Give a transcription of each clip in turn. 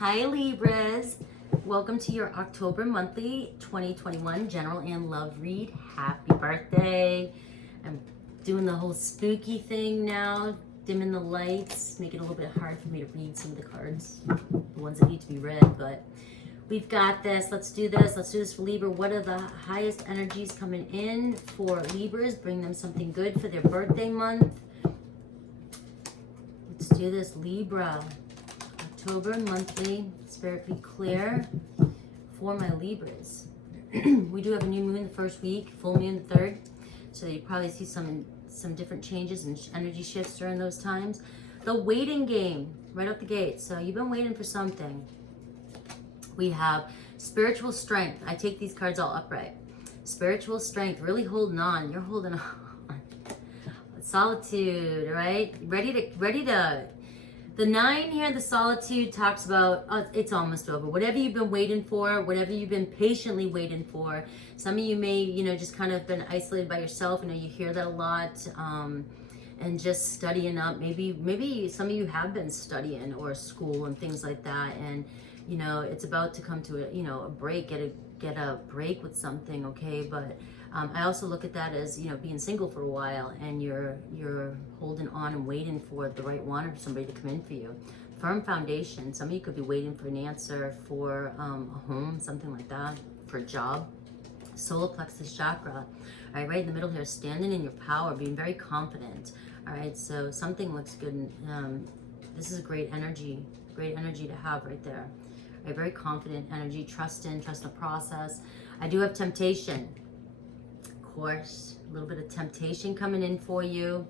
Hi Libras, welcome to your October monthly 2021 general and love read. Happy birthday. I'm doing the whole spooky thing now, dimming the lights, making it a little bit hard for me to read some of the cards, the ones that need to be read, but we've got this. Let's do this for Libra. What are the highest energies coming in for Libras? Bring them something good for their birthday month. Let's do this, Libra. October monthly, spirit be clear for my Libras. We do have a new moon the first week, full moon the third, so you probably see some different changes and energy shifts during those times. The waiting game right out the gate. So you've been waiting for something. We have spiritual strength. I take these cards all upright. Spiritual strength, really holding on. You're holding on. Solitude, right? Ready to. The 9 here, the solitude, talks about it's almost over. Whatever you've been waiting for, whatever you've been patiently waiting for. Some of you may, just kind of been isolated by yourself. You hear that a lot. And just studying up. Maybe some of you have been studying or school and things like that. And, it's about to come to a break, get a break with something, okay? But I also look at that as, being single for a while and you're holding on and waiting for the right one or somebody to come in for you. Firm foundation. Some of you could be waiting for an answer for a home, something like that, for a job. Solar plexus chakra. All right, right in the middle here, standing in your power, being very confident. All right, so something looks good. This is a great energy to have right there. All right, very confident energy, trust the process. I do have temptation. Course, a little bit of temptation coming in for you.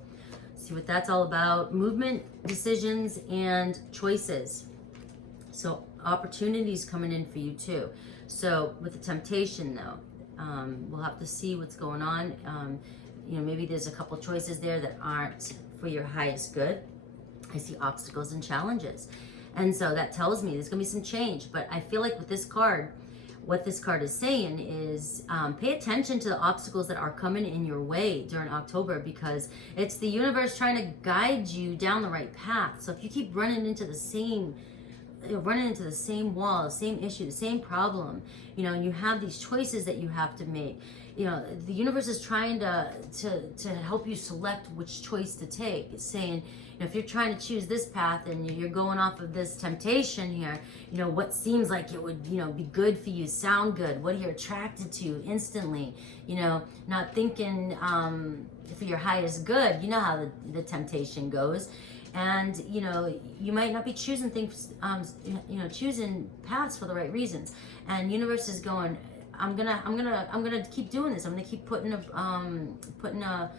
See what that's all about. Movement, decisions, and choices. So opportunities coming in for you too. So with the temptation though, we'll have to see what's going on. Maybe there's a couple choices there that aren't for your highest good. I see obstacles and challenges. And so that tells me there's gonna be some change. But I feel like with this card, what this card is saying is pay attention to the obstacles that are coming in your way during October, because it's the universe trying to guide you down the right path. So if you keep running into the same wall, the same issue, the same problem, and you have these choices that you have to make, the universe is trying to help you select which choice to take. It's saying, if you're trying to choose this path and you're going off of this temptation here, what seems like it would, be good for you, sound good, what are you attracted to instantly, not thinking for your highest good. You know how the temptation goes. And, you might not be choosing things, choosing paths for the right reasons. And universe is going, I'm gonna keep doing this. I'm gonna keep putting a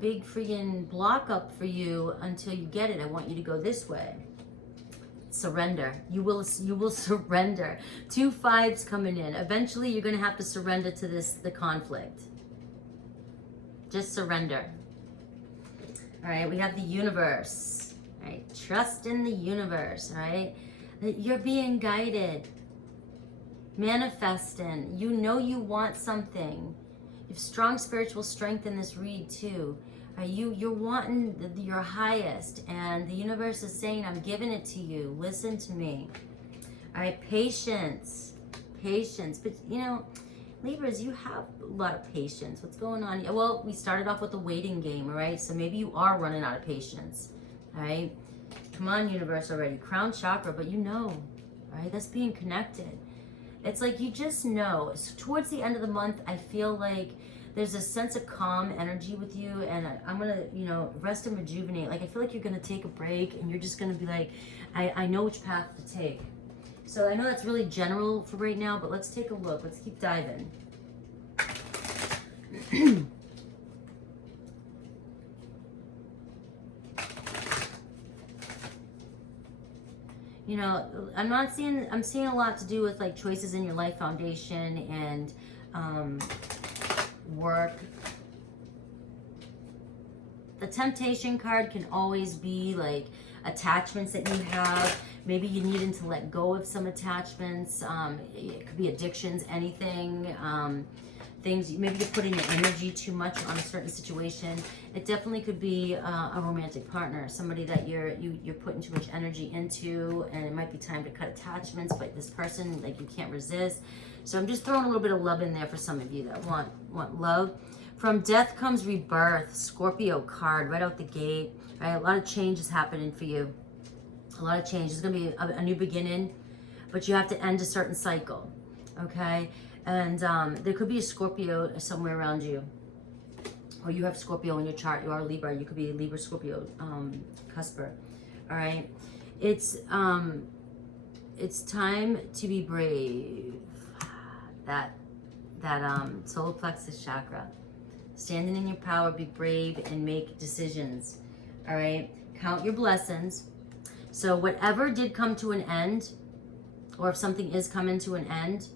big freaking block up for you until you get it. I want you to go this way. Surrender. You will surrender. 2 5s coming in. Eventually, you're gonna have to surrender to the conflict. Just surrender. All right. We have the universe. All right. Trust in the universe. All right. That you're being guided. Manifesting. You want something. You have strong spiritual strength in this read too. You're wanting your highest, and the universe is saying, I'm giving it to you. Listen to me. All right, patience. But Libras, you have a lot of patience. What's going on? Well, we started off with the waiting game, all right? So maybe you are running out of patience, all right? Come on, universe already. Crown chakra, but all right? That's being connected. It's like you just know. So towards the end of the month, I feel like there's a sense of calm energy with you, and I'm gonna, rest and rejuvenate. Like I feel like you're gonna take a break, and you're just gonna be like, I know which path to take. So I know that's really general for right now, but let's take a look. Let's keep diving. I'm seeing a lot to do with like choices in your life foundation and work. The temptation card can always be like attachments that you have. Maybe you needing to let go of some attachments. It could be addictions, anything. things. Maybe you're putting your energy too much on a certain situation. It definitely could be a romantic partner, somebody that you're putting too much energy into, and it might be time to cut attachments, but this person, like, you can't resist. So I'm just throwing a little bit of love in there for some of you that want love. From death comes rebirth. Scorpio card right out the gate. Right, a lot of change is happening for you. A lot of change. There's going to be a new beginning, but you have to end a certain cycle. Okay? And there could be a Scorpio somewhere around you. Or you have Scorpio in your chart. You are Libra. You could be a Libra, Scorpio cusper. All right? It's time to be brave. That solar plexus chakra. Standing in your power, be brave and make decisions. All right? Count your blessings. So whatever did come to an end, or if something is coming to an end,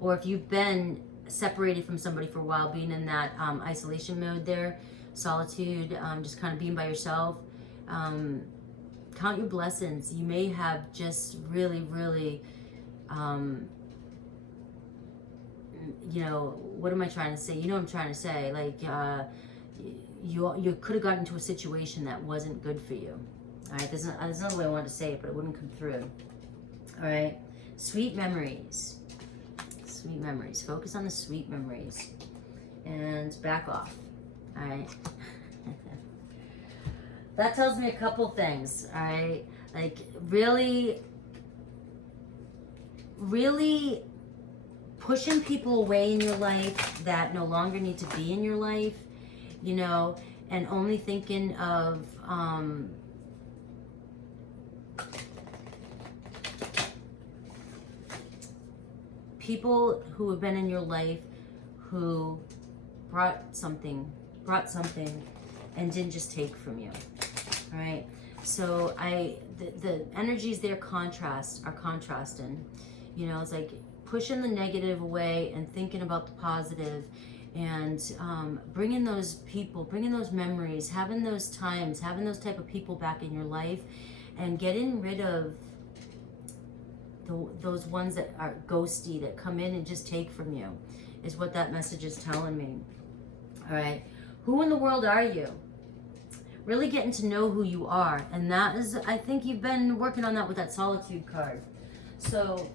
or if you've been separated from somebody for a while, being in that isolation mode there, solitude, just kind of being by yourself, count your blessings. You may have just really, really, you know, what am I trying to say? You know what I'm trying to say. Like, you could have gotten into a situation that wasn't good for you. All right, there's another way I wanted to say it, but it wouldn't come through. All right, sweet memories. Sweet memories. Focus on the sweet memories. And back off. All right. That tells me a couple things. All right. Like, really pushing people away in your life that no longer need to be in your life, you know, and only thinking of people who have been in your life who brought something and didn't just take from you. All right. So the energies there are contrasting. You know, it's like pushing the negative away and thinking about the positive, and bringing those people, bringing those memories, having those times, having those type of people back in your life, and getting rid of those ones that are ghosty, that come in and just take from you, is what that message is telling me. All right. Who in the world are you? Really getting to know who you are. And that is, I think you've been working on that with that solitude card. So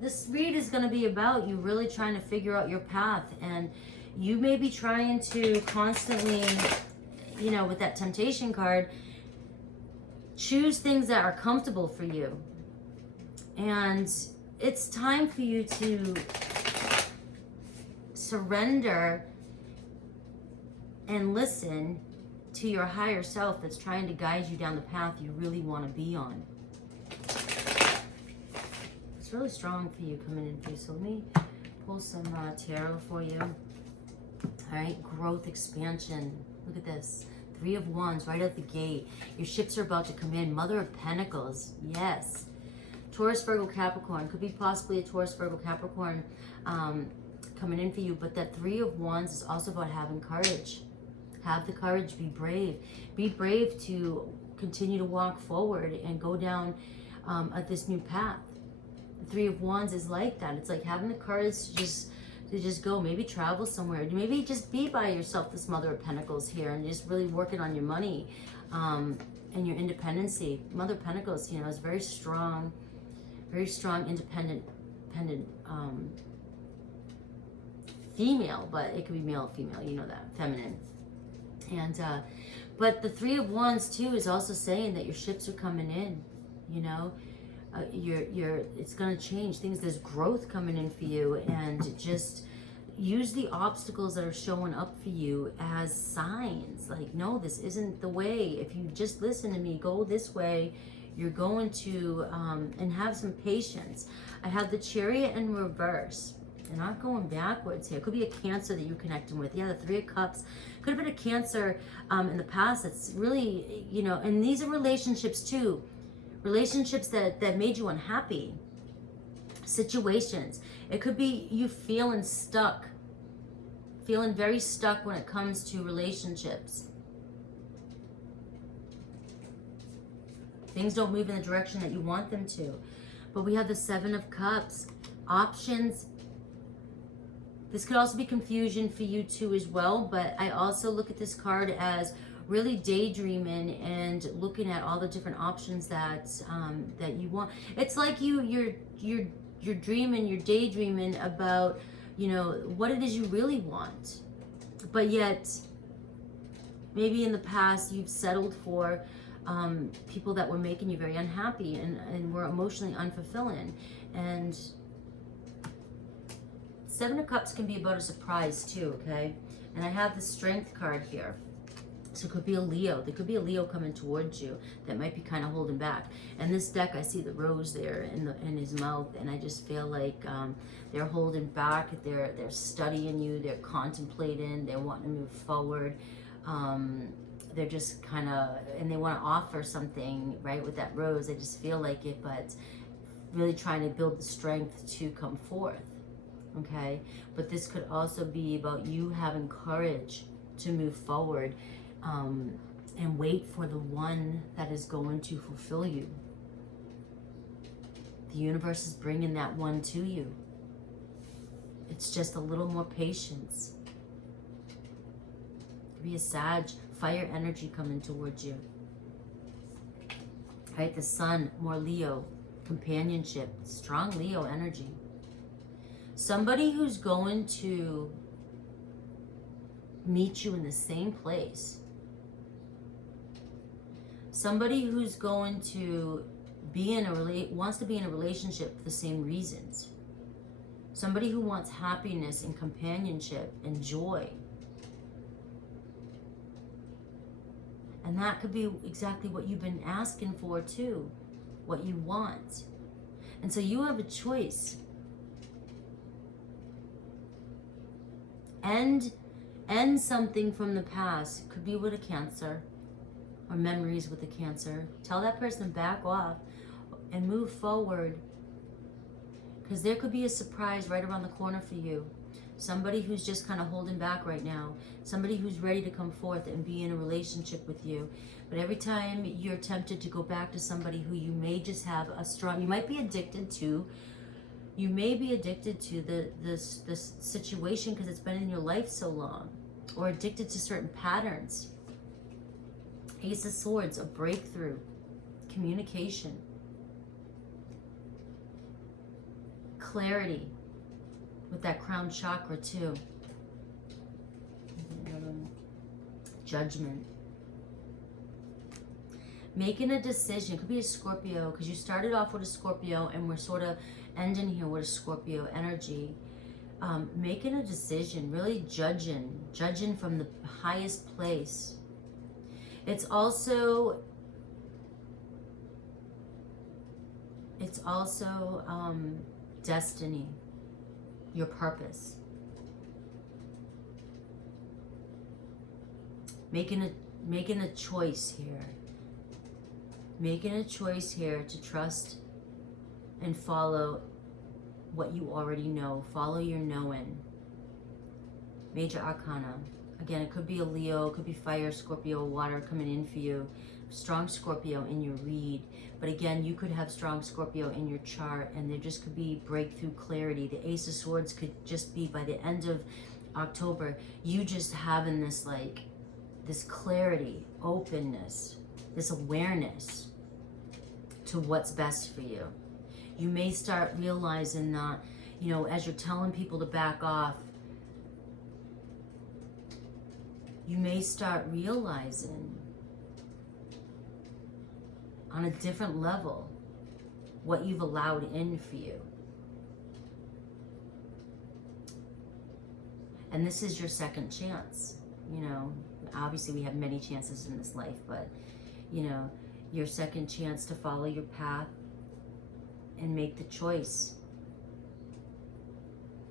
this read is going to be about you really trying to figure out your path. And you may be trying to constantly, you know, with that temptation card, choose things that are comfortable for you. And it's time for you to surrender and listen to your higher self that's trying to guide you down the path you really want to be on. It's really strong for you coming in through. So let me pull some tarot for you. All right, growth, expansion. Look at this. 3 of Wands right out the gate. Your ships are about to come in. Mother of Pentacles. Yes. Taurus, Virgo, Capricorn. Could be possibly a Taurus, Virgo, Capricorn coming in for you. But that 3 of Wands is also about having courage. Have the courage. Be brave. Be brave to continue to walk forward and go down at this new path. The 3 of Wands is like that. It's like having the courage to just go. Maybe travel somewhere. Maybe just be by yourself, this Mother of Pentacles here, and just really working on your money and your independency. Mother of Pentacles, you know, is very strong, independent female, but it could be male or female, you know that, feminine. And but the 3 of Wands too is also saying that your ships are coming in, you know. It's gonna change things. There's growth coming in for you, and just use the obstacles that are showing up for you as signs. Like, no, this isn't the way. If you just listen to me, go this way, you're going to and have some patience. I have the Chariot in reverse. You're not going backwards here. It could be a Cancer that you're connecting with. Yeah, the 3 of Cups. Could have been a Cancer in the past that's really, you know, and these are relationships too. Relationships that made you unhappy. Situations. It could be you feeling stuck. Feeling very stuck when it comes to relationships. Things don't move in the direction that you want them to. But we have the 7 of Cups. Options. This could also be confusion for you too as well, but I also look at this card as really daydreaming and looking at all the different options that that you want. It's like you're dreaming, you're daydreaming about, you know, what it is you really want. But yet, maybe in the past you've settled for people that were making you very unhappy and were emotionally unfulfilling. And Seven of Cups can be about a surprise too, okay? And I have the Strength card here. So it could be a Leo. There could be a Leo coming towards you that might be kind of holding back. And this deck, I see the rose there in his mouth, and I just feel like they're holding back. They're studying you. They're contemplating. They're wanting to move forward. They're just kind of, and they want to offer something, right, with that rose. I just feel like it, but really trying to build the strength to come forth, okay? But this could also be about you having courage to move forward and wait for the one that is going to fulfill you. The universe is bringing that one to you. It's just a little more patience. Could be a Sag, fire energy coming towards you. Right, the Sun, more Leo, companionship, strong Leo energy. Somebody who's going to meet you in the same place. Somebody who's going to be in wants to be in a relationship for the same reasons. Somebody who wants happiness and companionship and joy. And that could be exactly what you've been asking for too, what you want. And so you have a choice. End something from the past. Could be with a Cancer or memories with a Cancer. Tell that person back off and move forward, because there could be a surprise right around the corner for you. Somebody who's just kind of holding back right now. Somebody who's ready to come forth and be in a relationship with you. But every time you're tempted to go back to somebody who you may just have a strong, you might be addicted to, this situation because it's been in your life so long, or addicted to certain patterns. Ace of Swords, a breakthrough, communication, clarity with that crown chakra too. Judgment. Making a decision. Could be a Scorpio, because you started off with a Scorpio and we're sort of ending here with a Scorpio energy. Making a decision, really judging from the highest place. It's also destiny, your purpose. Making a choice here. Making a choice here to trust and follow what you already know. Follow your knowing. Major Arcana. Again, it could be a Leo, it could be fire, Scorpio, water coming in for you. Strong Scorpio in your read. But again, you could have strong Scorpio in your chart, and there just could be breakthrough clarity. The Ace of Swords could just be by the end of October, you just having this this clarity, openness, this awareness to what's best for you. You may start realizing that, you know, as you're telling people to back off, you may start realizing on a different level what you've allowed in for you. And this is your second chance. You know, obviously we have many chances in this life, but, you know, your second chance to follow your path and make the choice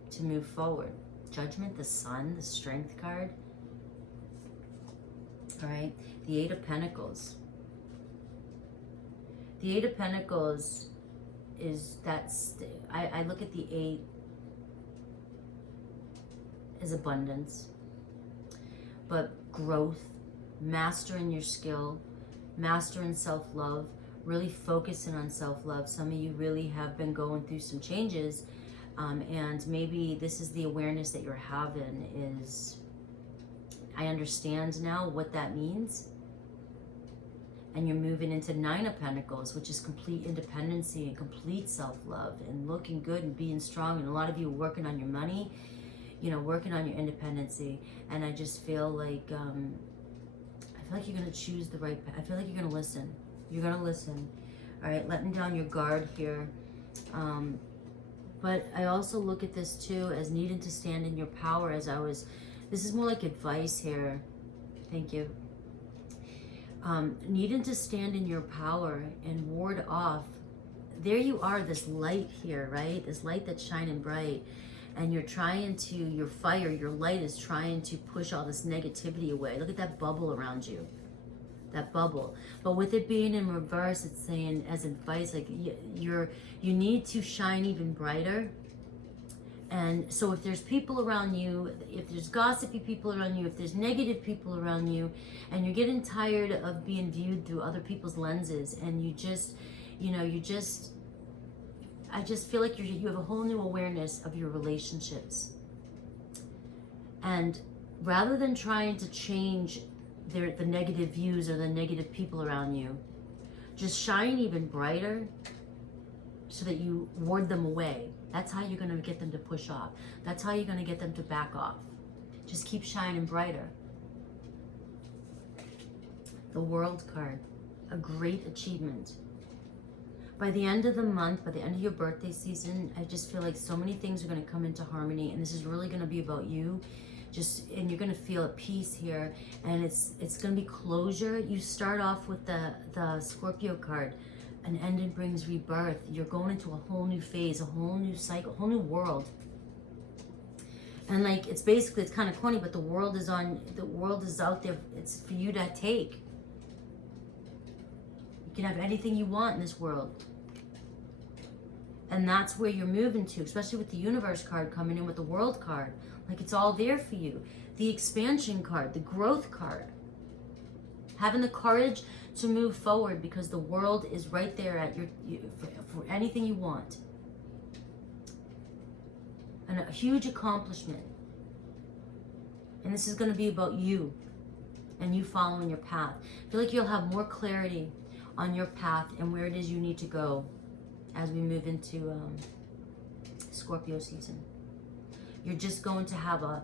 to move forward. Judgment, the Sun, the Strength card. All right, the Eight of Pentacles. The Eight of Pentacles is I look at the Eight as abundance, but growth, mastering your skill, mastering self-love, really focusing on self-love. Some of you really have been going through some changes And maybe this is the awareness that you're having is, I understand now what that means. And you're moving into Nine of Pentacles, which is complete independency and complete self-love and looking good and being strong. And a lot of you are working on your money, you know, working on your independency. And I just feel like, I feel like you're going to choose the right path. I feel like you're going to listen. You're going to listen. All right, letting down your guard here. But I also look at this too as needing to stand in your power as I was, this is more like advice here. Thank you. Needing to stand in your power and ward off. There you are, this light here, right? This light that's shining bright. And you're trying to, your fire, your light is trying to push all this negativity away. Look at that bubble around you. That bubble. But with it being in reverse, it's saying as advice, like you need to shine even brighter. And so if there's people around you, if there's gossipy people around you, if there's negative people around you, and you're getting tired of being viewed through other people's lenses, and you just, you know, I just feel like you have a whole new awareness of your relationships. And rather than trying to change the negative views or the negative people around you, just shine even brighter so that you ward them away. That's how you're going to get them to push off. That's how you're going to get them to back off. Just keep shining brighter. The World card, a great achievement. By the end of the month, by the end of your birthday season, I just feel like so many things are going to come into harmony, and this is really going to be about you. And you're going to feel at peace here, and it's going to be closure. You start off with the Scorpio card. An ending brings rebirth. You're going into a whole new phase, a whole new cycle, a whole new world. And like, it's basically, it's kind of corny, but the world is out there. It's for you to take. You can have anything you want in this world. And that's where you're moving to, especially with the Universe card coming in with the World card. Like, it's all there for you. The Expansion card, the Growth card. Having the courage to move forward because the world is right there at for anything you want. And a huge accomplishment. And this is going to be about you and you following your path. I feel like you'll have more clarity on your path and where it is you need to go as we move into Scorpio season. You're just going to have a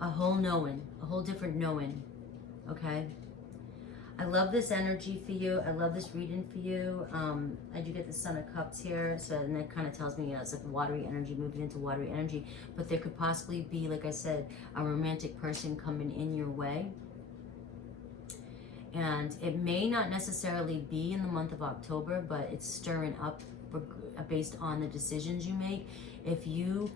whole knowing, a whole different knowing, okay? I love this energy for you. I love this reading for you. I do get the Son of Cups here, so and that kind of tells me, you know, it's like watery energy, moving into watery energy. But there could possibly be, like I said, a romantic person coming in your way. And it may not necessarily be in the month of October, but it's stirring up based on the decisions you make. If you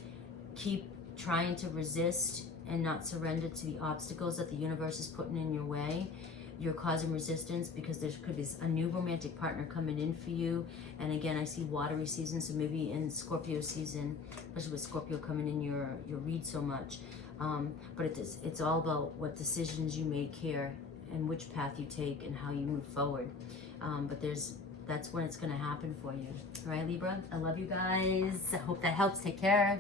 keep trying to resist and not surrender to the obstacles that the universe is putting in your way, you're causing resistance because there could be a new romantic partner coming in for you. And again, I see watery season, so maybe in Scorpio season, especially with Scorpio coming in your read so much. But it's all about what decisions you make here and which path you take and how you move forward. But that's when it's going to happen for you. All right, Libra, I love you guys. I hope that helps. Take care.